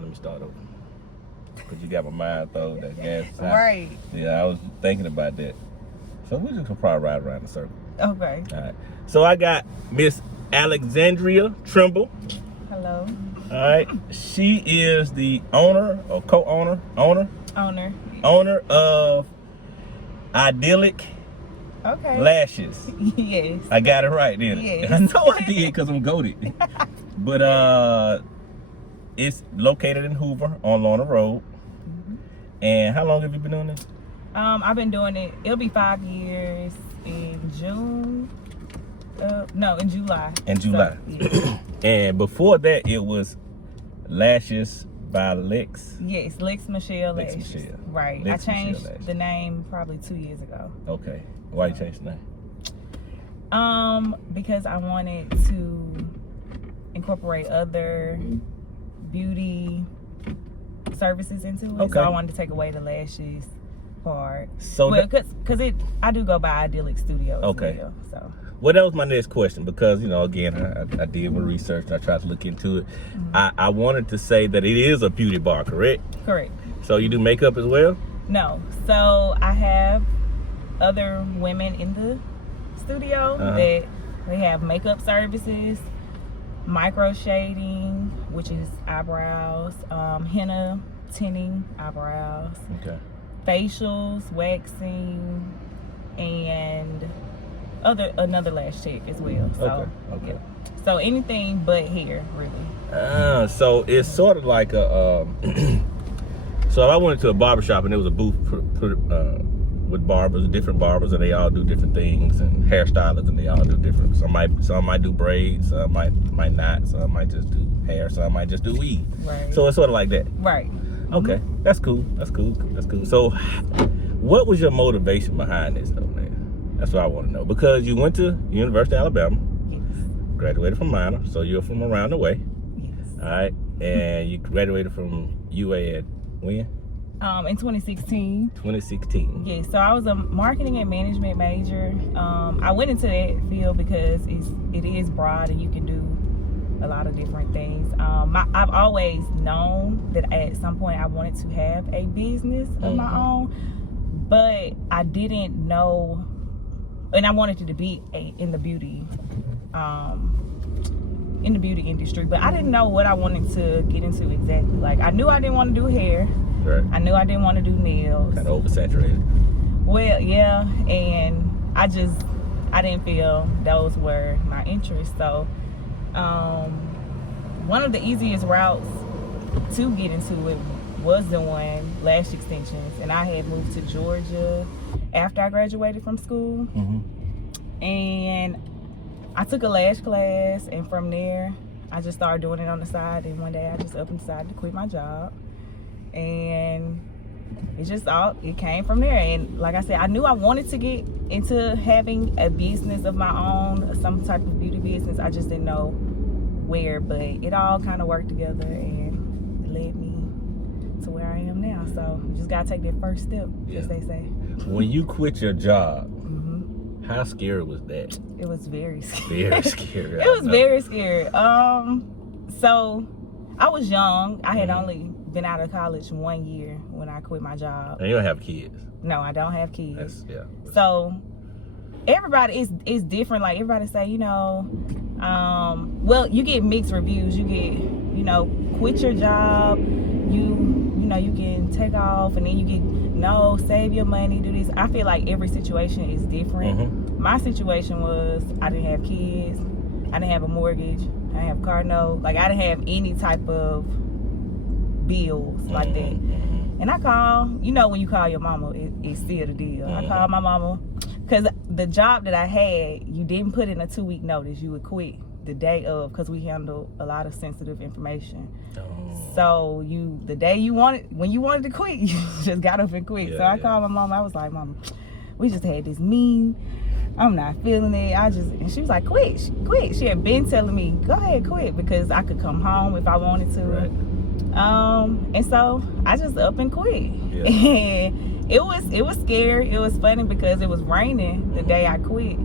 let me start over. Because you got my mind thrown that gas. Right. Yeah, I was thinking about that. So we just gonna probably ride around the circle. Okay. All right. So I got Miss Alexandria Trimble. Hello. All right. She is the owner or co-owner, owner of Eyedilic Okay. Lashes. Yes. I got it right, didn't I? Yes. I know I did because I'm goated. But it's located in Hoover on Lorna Road. And how long have you been doing this? I've been doing it. It'll be 5 years in June. No, in July. In July. So, yeah. And before that, it was Lashes by Lex. Yes, Lex Michelle Lex Lashes. Michelle. Right. Lex I changed Michelle Lashes. the name probably 2 years ago. Okay. Why you changed the name? Because I wanted to incorporate other beauty services into it. Okay. So I wanted to take away the lashes part. So well, because I do go by Eyedilic Studios. Okay. As well, so. Well, that was my next question because, again, I did my research and I tried to look into it. I wanted to say that it is a beauty bar, correct? Correct. So you do makeup as well? No. So I have other women in the studio that they have makeup services, micro shading, which is eyebrows, henna tinting eyebrows, Okay. facials, waxing, and another lash tech as well. So, Okay. yeah. So anything but hair, really. So it's sort of like a. So I went to a barbershop and there was a booth with barbers, different barbers, and they all do different things, and hairstylists, and they all do different. Some might do braids, some might not, some might just do hair, some might just do weave. Right. So it's sort of like that. Right. Okay, that's cool. That's cool. So, what was your motivation behind this, though, man? That's what I want to know. Because you went to University of Alabama, Yes. graduated from minor, so you're from around the way. Yes. All right, and you graduated from UA at when? In 2016. 2016. Yeah, so I was a marketing and management major. I went into that field because it is broad and you can do a lot of different things. I've always known that at some point I wanted to have a business of my own, but I didn't know, and I wanted it to be in the beauty industry, but I didn't know what I wanted to get into exactly. Like, I knew I didn't want to do hair. Right. I knew I didn't want to do nails. Kind of oversaturated. Well, yeah, and I didn't feel those were my interests. So, one of the easiest routes to get into it was doing lash extensions, and I had moved to Georgia after I graduated from school, and I took a lash class, and from there, I just started doing it on the side, and one day I just up and decided to quit my job, and it came from there. And like I said, I knew I wanted to get into having a business of my own, some type of beauty business. I just didn't know where, but it all kind of worked together and it led me to where I am now. So you just gotta take that first step, as they say. When you quit your job, how scary was that? It was very scary. Very scary. It was very scary. So I was young. I had only been out of college 1 year when I quit my job. And you don't have kids. No, I don't have kids. So everybody is different. Like, everybody say, well, you get mixed reviews. You get, quit your job. You can take off, and then you get, save your money, do this. I feel like every situation is different. My situation was, I didn't have kids. I didn't have a mortgage. I didn't have a car note. Like, I didn't have any type of bills like that. And I call, when you call your mama, it's still the deal. I called my mama, because the job that I had, you didn't put in a 2-week notice. You would quit the day of, because we handle a lot of sensitive information. So the day when you wanted to quit, you just got up and quit. So I called my mom. I was like, Mama, we just had this meeting. I'm not feeling it. And she was like, quit. She had been telling me, go ahead, quit, because I could come home if I wanted to. Right. And so I just up and quit. And it was scary. It was funny because it was raining the day I quit.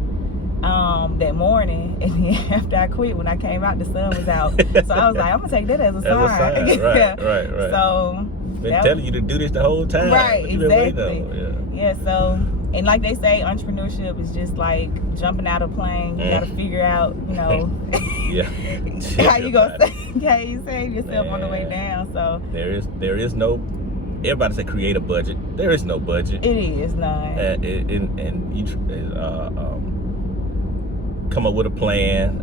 that morning, and then after I quit, when I came out, the sun was out. So I was like, I'm gonna take that as a sign. Right. So been telling you to do this the whole time. Right, exactly. Yeah. So, and like they say, entrepreneurship is just like jumping out of a plane. You gotta figure out, how you gonna save yourself on the way down. So there is no. Everybody say create a budget. There is no budget. It is not. And you come up with a plan.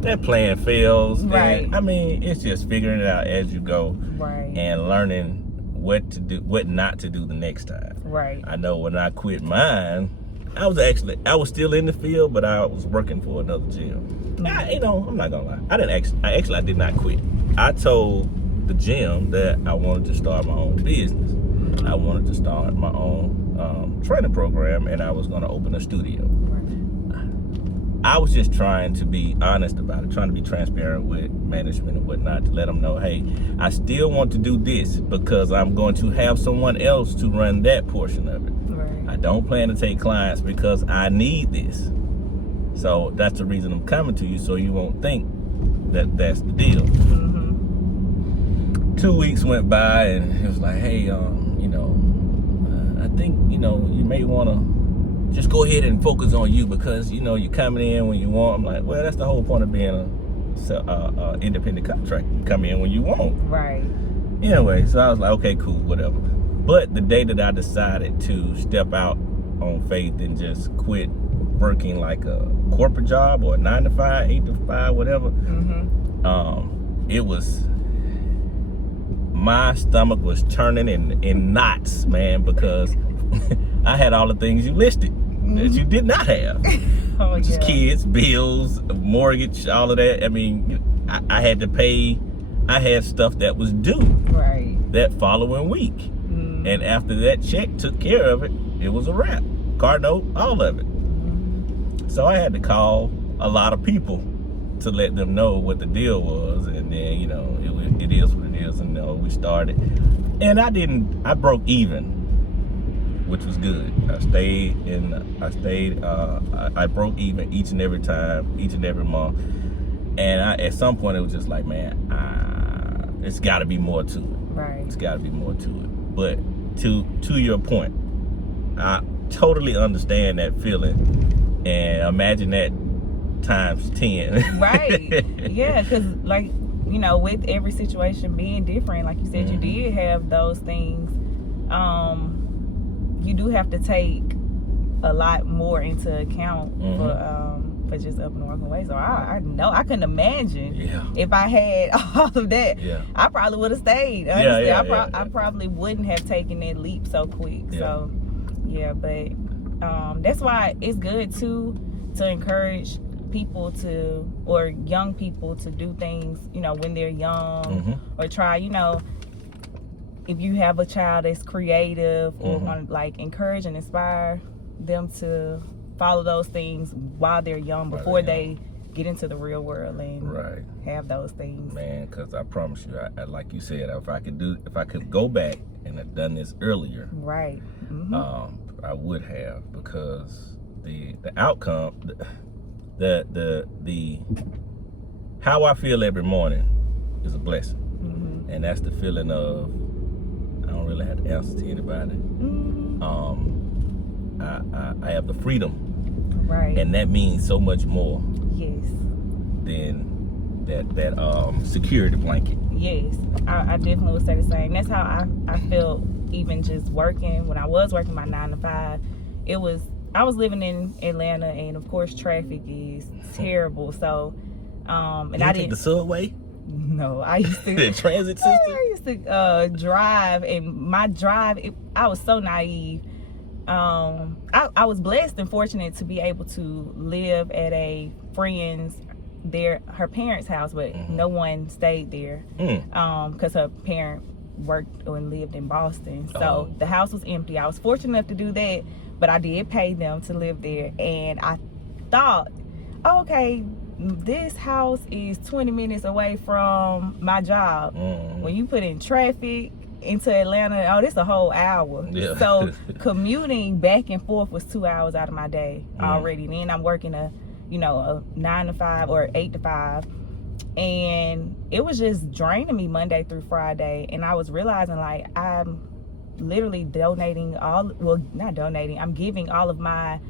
That plan fails. Right. And, I mean, it's just figuring it out as you go. Right. And learning what to do, what not to do the next time. Right. I know when I quit mine, I was still in the field, but I was working for another gym. I'm not gonna lie. I did not quit. I told the gym that I wanted to start my own business. I wanted to start my own training program, and I was gonna open a studio. I was just trying to be honest about it, trying to be transparent with management and whatnot, to let them know, hey, I still want to do this because I'm going to have someone else to run that portion of it. Right. I don't plan to take clients because I need this. So that's the reason I'm coming to you, so you won't think that that's the deal. 2 weeks went by, and it was like, hey, I think, you may want to just go ahead and focus on you because, you're coming in when you want. I'm like, well, that's the whole point of being a independent contractor. You come in when you want. Right. Anyway, so I was like, okay, cool, whatever. But the day that I decided to step out on faith and just quit working like a corporate job or a 9 to 5, 8 to 5, whatever, it was, my stomach was turning in knots, man, because I had all the things you listed that you did not have. Just kids, bills, mortgage, all of that. I mean, I had to pay. I had stuff that was due that following week. And after that check took care of it, it was a wrap. Car note, all of it. So I had to call a lot of people to let them know what the deal was. And then, it is what it is. And we started. And I broke even, which was good. I broke even each and every time, each and every month. And at some point it was just like, man, it's gotta be more to it. Right. It's gotta be more to it. But to your point, I totally understand that feeling, and imagine that times 10. Right. Yeah, because with every situation being different, like you said, you did have those things. You do have to take a lot more into account for just up and working away. So I know I couldn't imagine if I had all of that. I probably would have stayed. Honestly, I probably wouldn't have taken that leap so quick. So but that's why it's good to encourage people or young people to do things, when they're young, or try, if you have a child that's creative, or want to encourage and inspire them to follow those things while they're young, before they get into the real world and have those things. Man, because I promise you, I like you said, if I could go back and have done this earlier, I would have, because the outcome, the how I feel every morning is a blessing, and that's the feeling of, I don't really have to answer to anybody. I have the freedom, and that means so much more. Yes. Than that security blanket. Yes, I definitely would say the same. That's how I felt, even just working. When I was working my 9 to 5, I was living in Atlanta, and of course traffic is terrible. So, and I didn't take the subway. No, I used to the transit system. I used to drive, and my drive, I was so naive. I was blessed and fortunate to be able to live at a friend's, her parents' house, but no one stayed there, because her parent worked and lived in Boston. So the house was empty. I was fortunate enough to do that, but I did pay them to live there. And I thought, okay, this house is 20 minutes away from my job. When you put in traffic into Atlanta, oh, this a whole hour. Yeah. So commuting back and forth was 2 hours out of my day already. Then I'm working a 9 to 5 or 8 to 5. And it was just draining me Monday through Friday. And I was realizing like I'm literally I'm giving all of my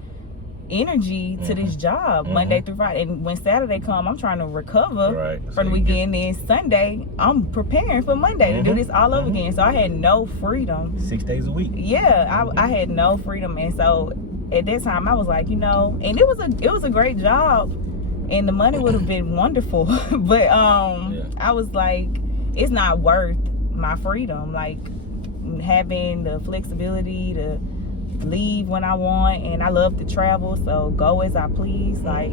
energy to this job Monday through Friday. And when Saturday come, I'm trying to recover from the weekend. Then Sunday, I'm preparing for Monday to do this all over again. So I had no freedom. 6 days a week. Yeah, I had no freedom. And so at that time I was like, and it was a great job and the money would have been wonderful. But I was like, it's not worth my freedom. Like having the flexibility to leave when I want, and I love to travel, so go as I please. Like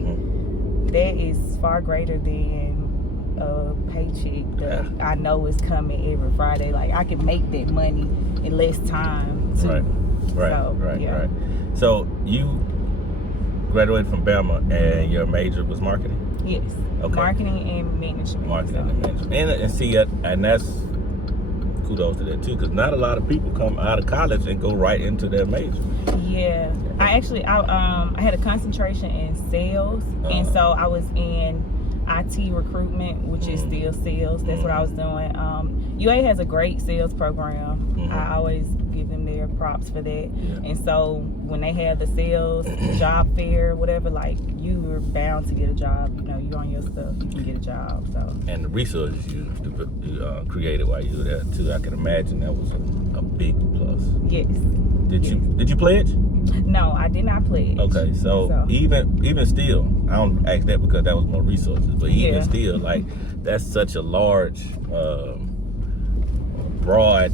that is far greater than a paycheck that I know is coming every Friday. Like I can make that money in less time too. Right. So you graduated from Bama and your major was marketing? Yes. Okay. Marketing and management. And management. And see, and that's kudos to that too, because not a lot of people come out of college and go right into their major. Yeah, I had a concentration in sales, and so I was in IT recruitment, which is still sales. That's what I was doing. UA has a great sales program. I always give them their props for that. And so when they have the sales job fair, whatever, like you were bound to get a job. You're on your stuff, you can get a job. So. And the resources you created while you were there too, I can imagine that was a big plus. Yes. Did you pledge? No, I did not pledge. Okay, so even still, I don't ask that because that was more resources, but even still, like that's such a large, broad.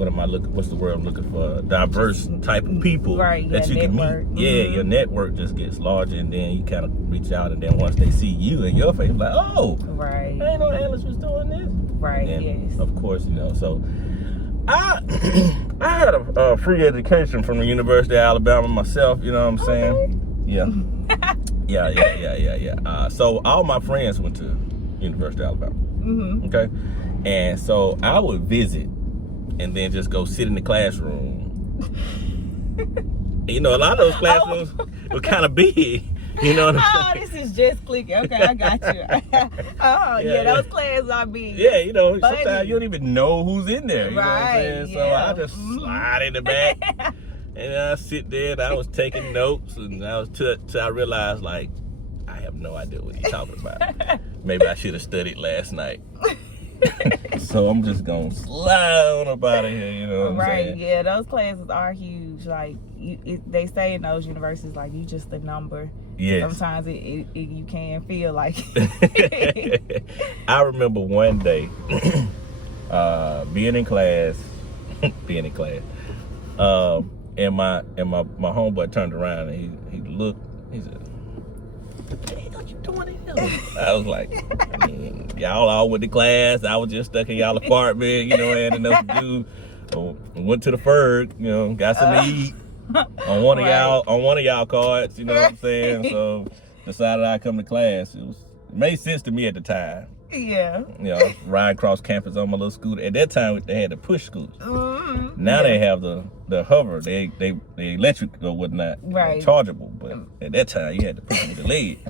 What's the word I'm looking for? Diverse type of people that you can meet. Yeah, your network just gets larger, and then you kind of reach out, and then once they see you and your face, like, oh, I ain't know Alice was doing this. Right. And yes. Of course, so I had a free education from the University of Alabama myself. You know what I'm saying? Yeah. So all my friends went to University of Alabama. Okay, and so I would visit and then just go sit in the classroom. A lot of those classrooms were kind of big. You know what I'm saying? This is just clicking. Okay, I got you. Those classes are big. Yeah, sometimes you don't even know who's in there. You know what I'm saying? So I just slide in the back and I sit there and I was taking notes, and I was till I realized, like, I have no idea what he's talking about. Maybe I should have studied last night. So I'm just gonna slide on up out of here, you know what I'm saying? Yeah, those classes are huge. Like they say in those universities, like you just a number. Yes. Sometimes you can feel like I remember one day being in class, and my homeboy turned around and he looked, he said, "What the hell you doing here?" I was like, y'all all went to class. I was just stuck in y'all apartment, had enough to do. So went to the Ferg, got some to eat on one of y'all cards, you know what I'm saying? So decided I'd come to class. It made sense to me at the time. Yeah. Ride across campus on my little scooter. At that time, they had the push scooters. Now they have the hover, the electric or whatnot, chargeable. But at that time, you had to push with the leg.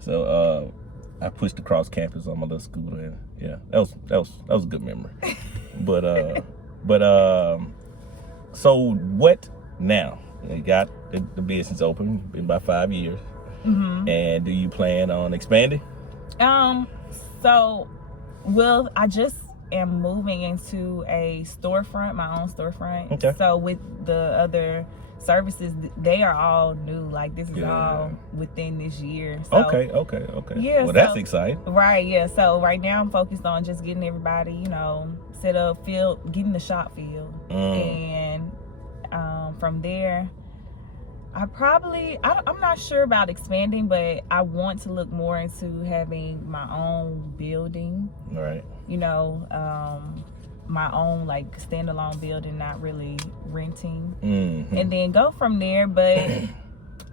So I pushed across campus on my little scooter, and that was a good memory. But so what now? You got the business open, been about 5 years, and do you plan on expanding? So, I just am moving into a storefront, my own storefront. Okay. So with the other services, they are all new. Like this is all within this year. So, okay. Yeah. Well, that's exciting. Right. Yeah. So right now I'm focused on just getting everybody, set up, getting the shop filled, and from there. I'm not sure about expanding, but I want to look more into having my own building. Right. My own like standalone building, not really renting. And then go from there. But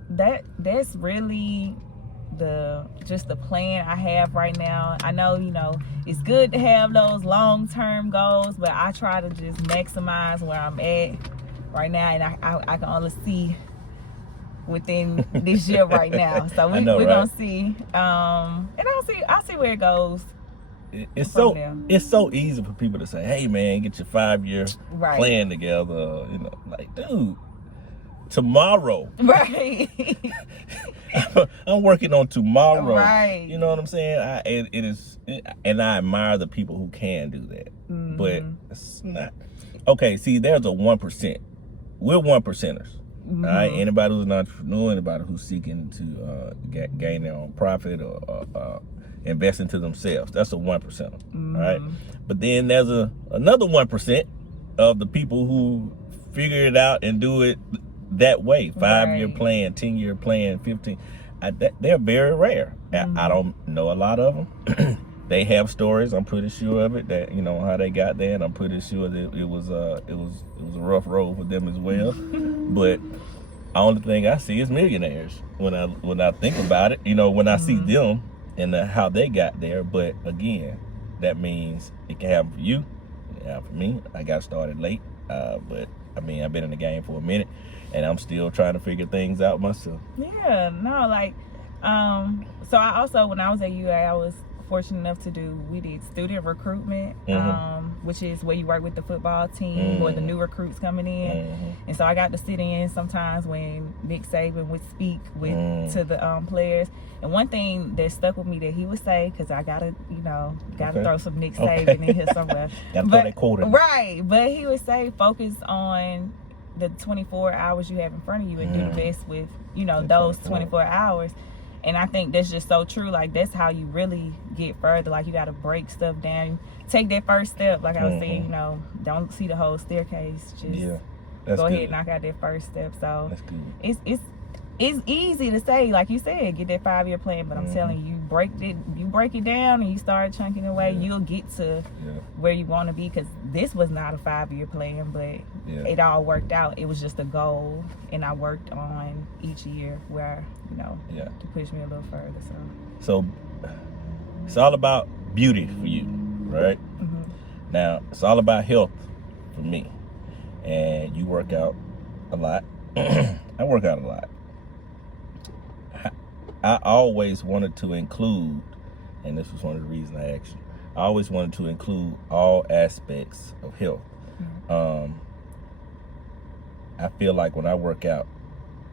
that's really just the plan I have right now. I know, it's good to have those long-term goals, but I try to just maximize where I'm at right now, and I can only see within this year right now. So we're gonna see, and I'll see where it goes. It's so easy for people to say, "Hey man, get your 5-year plan together." Like, dude, tomorrow. Right. I'm working on tomorrow. Right. You know what I'm saying? And I admire the people who can do that. Mm-hmm. But it's not. Okay, see, there's a 1%. We're 1%ers. Mm-hmm. All right. Anybody who's an entrepreneur, anybody who's seeking to gain their own profit or invest into themselves, that's a 1%. Mm-hmm. All right. But then there's another 1% of the people who figure it out and do it that way. 5-year plan, 10-year plan, 15. They're very rare. Mm-hmm. I don't know a lot of them. They have stories. I'm pretty sure of it. That how they got there, and I'm pretty sure that it was a rough road for them as well. But the only thing I see is millionaires when I think about it. When I see them and how they got there. But again, that means it can happen for you. It can happen for me. I got started late, but I've been in the game for a minute, and I'm still trying to figure things out myself. Yeah, no, so I also, when I was at UA, I was fortunate enough we did student recruitment, which is where you work with the football team or the new recruits coming in. And so I got to sit in sometimes when Nick Saban would speak to the players. And one thing that stuck with me that he would say, because I gotta throw some Nick Saban in here somewhere. Gotta throw that quote in. Right, but he would say focus on the 24 hours you have in front of you and do the best with those 24 hours. And I think that's just so true. Like, that's how you really get further. Like, you got to break stuff down. Take that first step. Like I was saying, don't see the whole staircase. Just go ahead and knock out that first step. So that's good. It's easy to say, like you said, get that 5-year plan. But I'm telling you, you break it down and you start chunking away, you'll get to where you want to be. Because this was not a 5-year plan, but it all worked out. It was just a goal, and I worked on each year where to push me a little further. So it's all about beauty for you, right? Now it's all about health for me, and you work out a lot. I work out a lot. I always wanted to include, and this was one of the reasons I asked you, I always wanted to include all aspects of health. I feel like when I work out,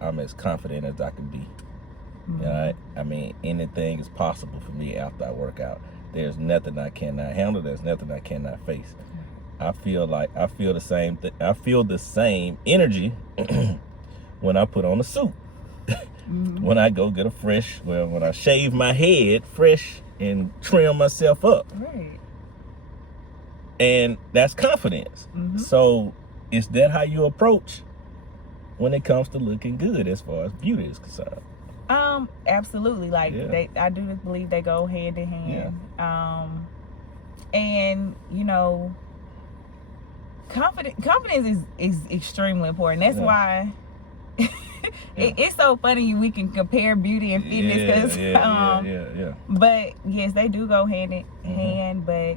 I'm as confident as I can be. Anything is possible for me after I work out. There's nothing I cannot handle. There's nothing I cannot face. I feel the same thing. I feel the same energy when I put on a suit. When I go get when I shave my head fresh and trim myself up. Right. And that's confidence. So is that how you approach when it comes to looking good as far as beauty is concerned? Absolutely. Like, I do believe they go hand in hand. And confidence is extremely important. That's why it's so funny we can compare beauty and fitness, because but yes, they do go hand in hand, but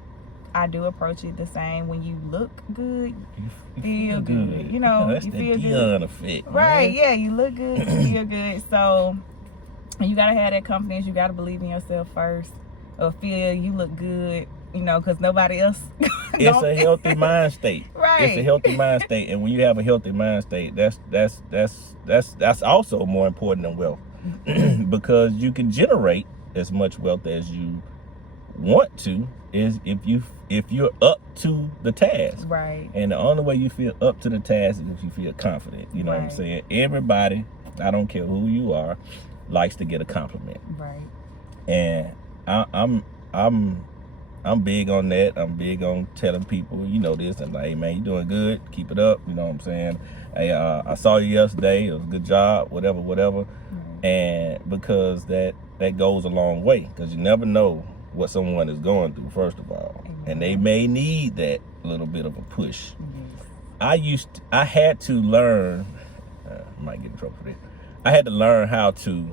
I do approach it the same. When you look good, you feel good. That's you the feel Dion good. Effect, right? Yeah, you look good, you feel good. So you gotta have that confidence. You gotta believe in yourself first, or feel you look good. Because nobody else. It's a healthy mind state. Right. It's a healthy mind state, and when you have a healthy mind state, that's also more important than wealth, because you can generate as much wealth as you want to, is if you're up to the task. Right. And the only way you feel up to the task is if you feel confident. You know what I'm saying? Everybody, I don't care who you are, likes to get a compliment. Right. And I'm big on that. I'm big on telling people, this, and like, hey man, you doing good. Keep it up. You know what I'm saying? Hey, I saw you yesterday. It was a good job. Whatever. And because that goes a long way, because you never know what someone is going through, first of all, and they may need that little bit of a push. I had to learn. I might get in trouble for this. I had to learn how to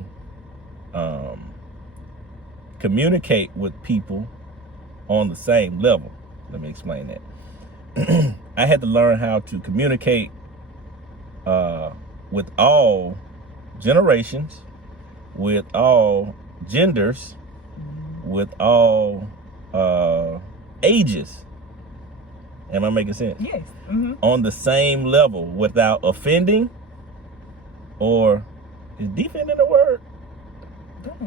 communicate with people on the same level. Let me explain that. I had to learn how to communicate with all generations, with all genders, with all ages. Am I making sense? Yes. Mm-hmm. On the same level without offending, or is defending a word?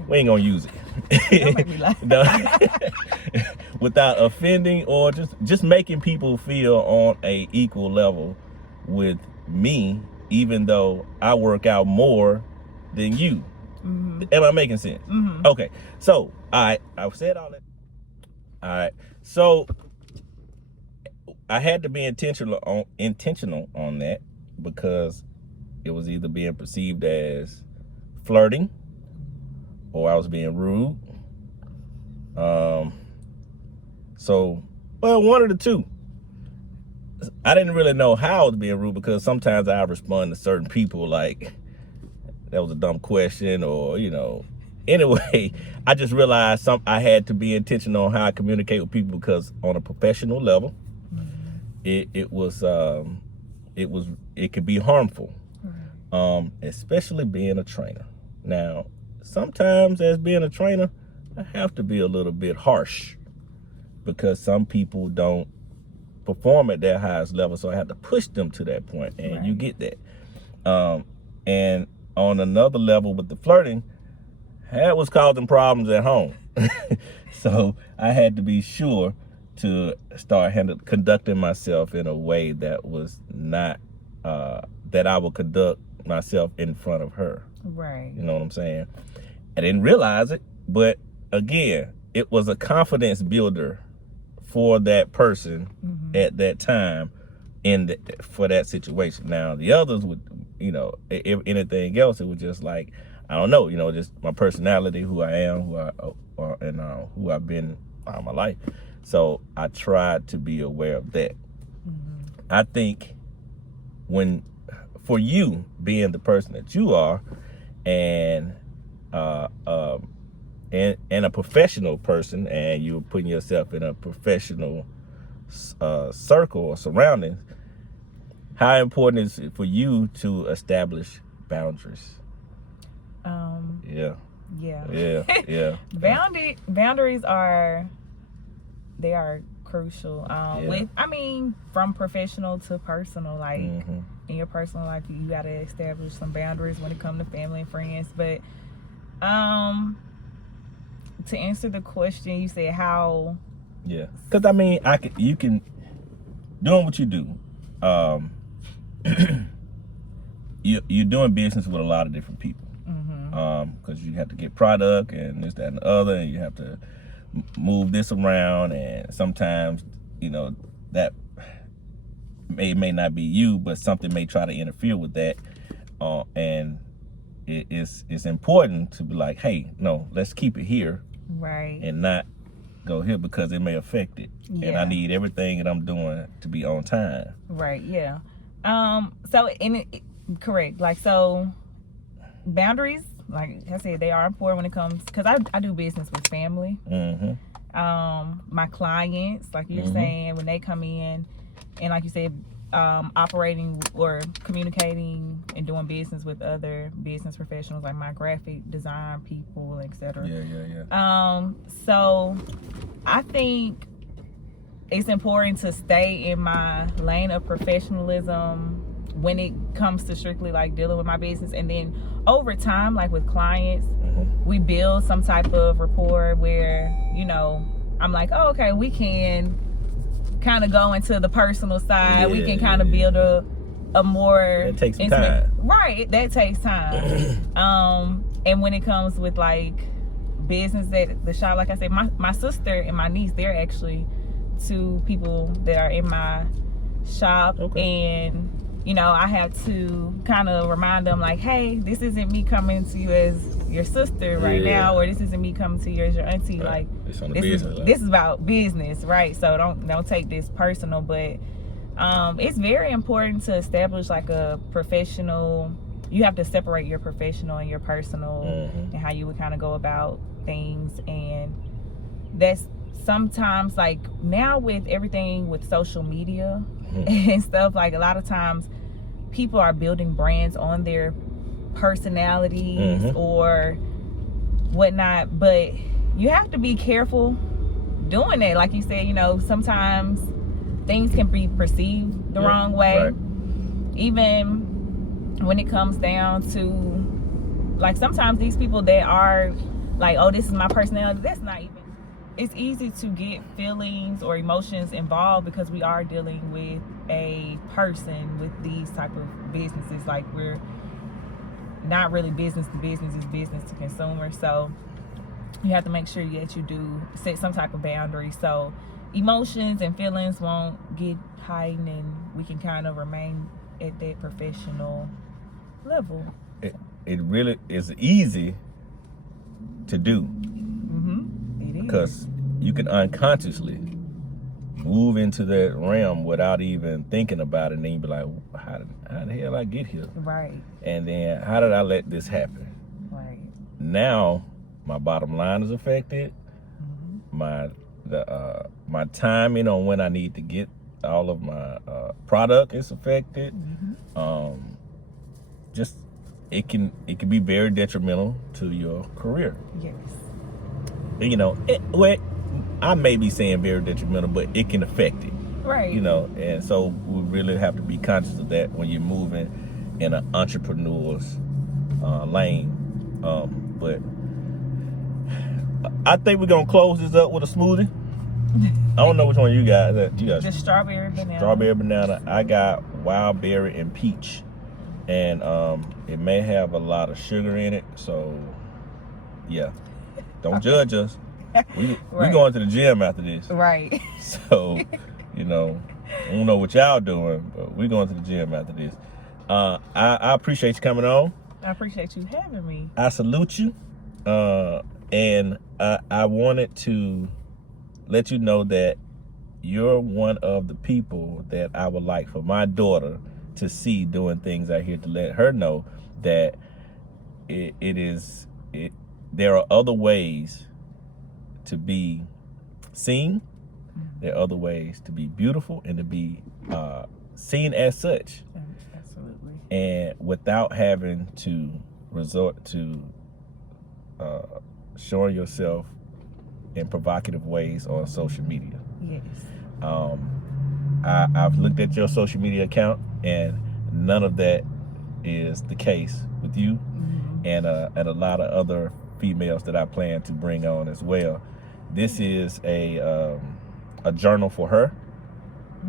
We ain't gonna use it. Don't make me laugh. No. Without offending, or just making people feel on a equal level with me, even though I work out more than you. Mm-hmm. Am I making sense? Mm-hmm. Okay. So, I've said all that. All right. So I had to be intentional on that, because it was either being perceived as flirting, or I was being rude. So, well, one of the two. I didn't really know how I was being rude, because sometimes I respond to certain people like, that was a dumb question, or, Anyway, I just realized I had to be intentional on how I communicate with people, because on a professional level, it could be harmful, especially being a trainer. Now, sometimes as being a trainer, I have to be a little bit harsh, because some people don't perform at their highest level, so I have to push them to that point, and right. You get that. And on another level with the flirting, that was causing problems at home. So I had to be sure to start conducting myself in a way that was not, that I would conduct myself in front of her. Right. You know what I'm saying? I didn't realize it, but again, it was a confidence builder for that person at that time for that situation. Now, the others would, if anything else, it was just like, I don't know, just my personality, who I am, who I've been all my life. So I tried to be aware of that. I think for you being the person that you are, and a professional person, and you're putting yourself in a professional circle or surroundings, how important is it for you to establish boundaries? Yeah. Boundaries are crucial. From professional to personal, like in your personal life, you got to establish some boundaries when it comes to family and friends. But to answer the question, you said how. Yeah, because you can doing what you do. You're doing business with a lot of different people. Because you have to get product and this, that, and the other, and you have to move this around, and sometimes that may not be you, but something may try to interfere with that, and it's important to be like, hey, no, let's keep it here, right, and not go here, because it may affect it. And I need everything that I'm doing to be on time. Right. Yeah. Correct. Like, so boundaries, like I said, they are important when it comes, because I do business with family. My clients, like you're saying, when they come in, and like you said, operating or communicating and doing business with other business professionals, like my graphic design people, etc. Yeah. So I think it's important to stay in my lane of professionalism when it comes to strictly like dealing with my business, and then over time, like with clients, we build some type of rapport where I'm like, oh, okay, we can kind of go into the personal side. We can kind of build a more that takes some time. Right, that takes time. And when it comes with like business at the shop, like I said, my sister and my niece, they're actually two people that are in my shop. And I had to kind of remind them, like, hey, this isn't me coming to you as your sister right now, or this isn't me coming to you as your auntie. Right. Like, this is about business, right? So don't take this personal. But it's very important to establish like a professional. You have to separate your professional and your personal, and how you would kind of go about things, and that's sometimes like now with everything with social media and stuff, like a lot of times people are building brands on their personalities or whatnot, but you have to be careful doing it. Like you said, you know, sometimes things can be perceived the wrong way. Right. Even when it comes down to, like, sometimes these people that are like, oh, this is my personality, that's not even, it's easy to get feelings or emotions involved because we are dealing with a person with these type of businesses. Like, we're not really business to business, it's business to consumer. So you have to make sure that you do set some type of boundary so emotions and feelings won't get heightened, and we can kind of remain at that professional level. It really is easy to do. It is. Because you can unconsciously move into that realm without even thinking about it, and then you be like, how the hell I get here? Right. And then how did I let this happen? Right. Now my bottom line is affected. My timing on when I need to get all of my product is affected. Just it can be very detrimental to your career. Yes. You know, I may be saying very detrimental, but it can affect it. Right. You know, and so we really have to be conscious of that when you're moving in an entrepreneur's lane. But I think we're gonna close this up with a smoothie. I don't know which one you got. The strawberry banana. Strawberry banana. I got wild berry and peach, and it may have a lot of sugar in it. So yeah, don't judge us. We going to the gym after this. Right. So, you know, I don't know what y'all doing, but we going to the gym after this. I appreciate you coming on. I appreciate you having me. I salute you. And I wanted to let you know that you're one of the people that I would like for my daughter to see doing things out here, to let her know that there are other ways to be seen. There are other ways to be beautiful and to be seen as such. Absolutely. And without having to resort to showing yourself in provocative ways on social media. Yes. I've looked at your social media account, and none of that is the case with you, and a lot of other females that I plan to bring on as well. This is a journal for her.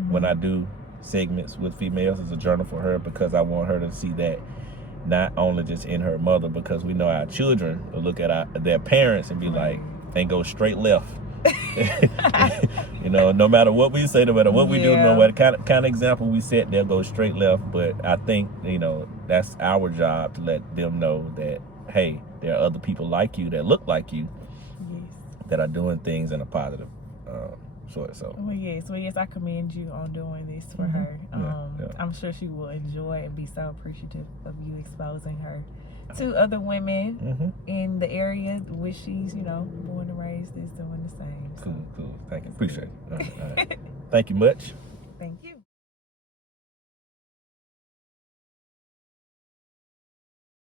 When I do segments with females, it's a journal for her, because I want her to see that not only just in her mother, because we know our children will look at their parents and be like, and go straight left. You know, no matter what we say, no matter what we do, no matter kind of example we set, they'll go straight left. But I think, you know, that's our job to let them know that, hey, there are other people like you that look like you, that are doing things in a positive sort. So well, yes, I commend you on doing this for her. I'm sure she will enjoy and be so appreciative of you exposing her to other women in the area which she's, you know, born and raised, is doing the same. Cool. Thank you. Appreciate it. All right. Thank you much. Thank you.